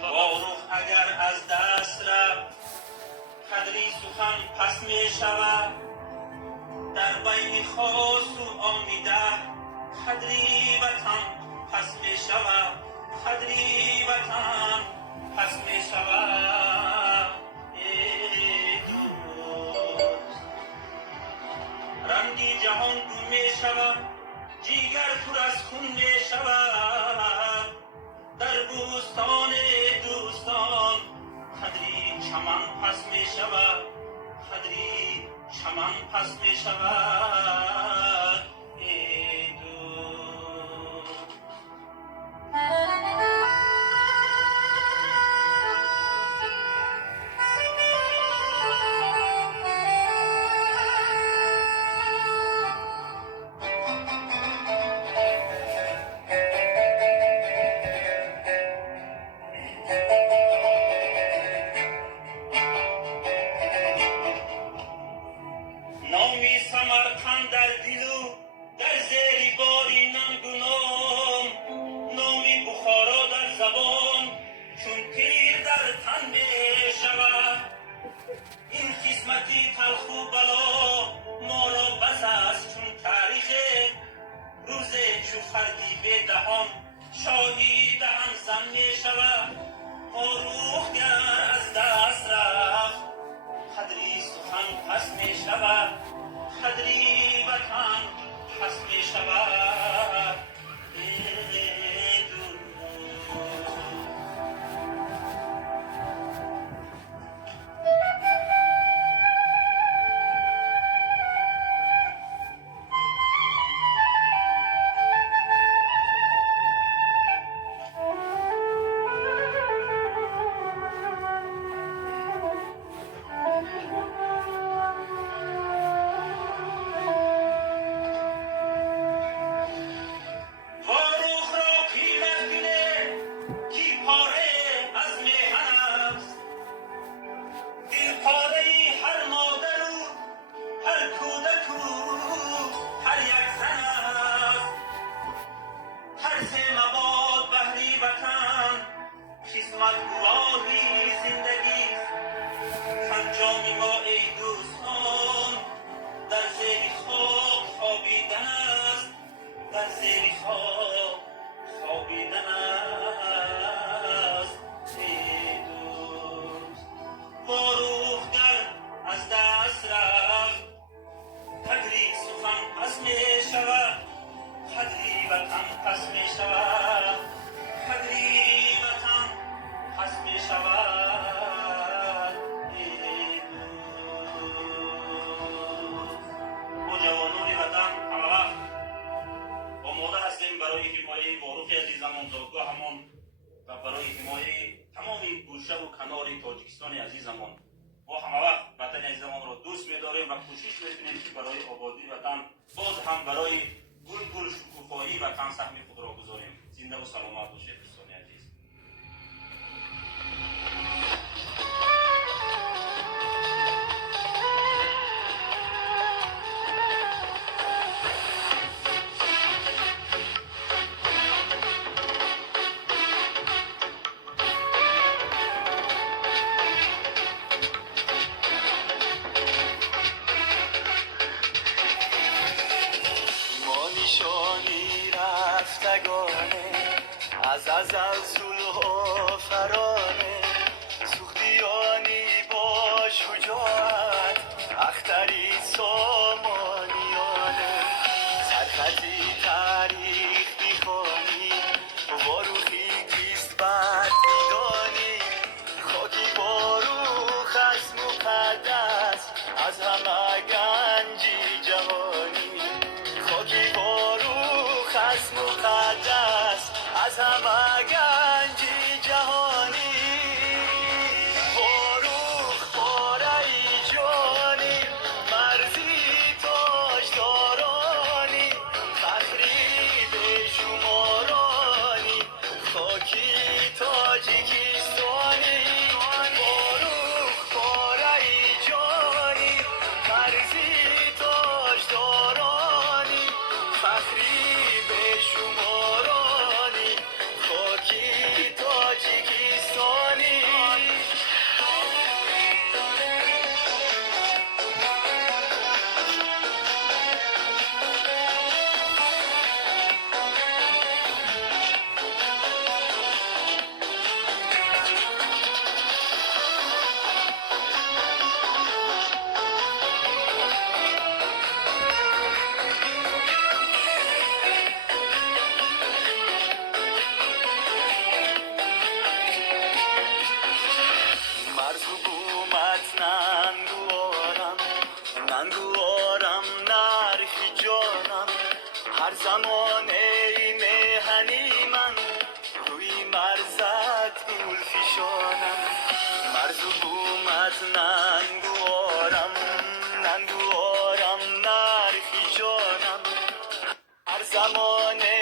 واروح اگر از دست رفت قدری سخن پس می شود، در بین خاص و آمیده قدری وطن پس می شود، قدری وطن پس می شود. ای دوست رنگی جهان گم می شود، جیگر پر از خون می شود، در بوستان دوستان قدری چمن پس می شود، قدری چمن پس می شود. ای دوست نامی سمرقند در دلو در زیر باری ننگ و نام، نامی بخارا در زبان چون تیر در تن می شود. این قسمتی تلخ و بلا ما را بس است چون تاریخ، روز چو فردی به دهان شاهی دهن زن می شود. واروح گر از دست رفت قدری سخن پس می شود، قدری وطن پس می شود. ای دوست واروح را پیلت بینه کی پاره از میهن است، دل پاره هر مادر و هر کودک و هر یک زن است. ترس مباد بهری وطن قسمت گواهی زندگی است. سرجام ما ای دوستان در زیر خاک خوابیدن است، در زیر خاک خوابیدن است. ای دوست واروح گر از دست رفت قدری سخن پس می شود، قدری وطن پس می شود، قدری وطن پس می شود. ای دوست ما جوانان وطن همه وقت آماده هستیم برای حمایه واروح عزیزمون، دادگاهمون و برای حمایه تمام گوشه و کنار تاجیکستان عزیزمون. ما همه وقت وطن عزیزمون را دوست می‌داریم و کوشش می‌کنیم که برای آبادی وطن باز هم برای گل شکوفایی وطن سهم خود را گذاریم. زنده و سلامت باشید دوستان عزیز. ما نشانی رفتگانه از ازل صلح و فرانه، سوختیانی با شجاعت اختری سامانیانه، سرخطی تاریخ میخوانی واروحی کیست بعد میدانی، خاکی واروح از مقدس از همه گنجی جهانی، خاکی واروح از مقدس از همه گنجی جهانی. واروح پاره‌ای جانی مرزی تاجدارانی، فخری به شمارانی خاکی تاجیکستانی. واروح پاره‌ای جانی مرزی تاجدارانی، فخری به شمارانی زمان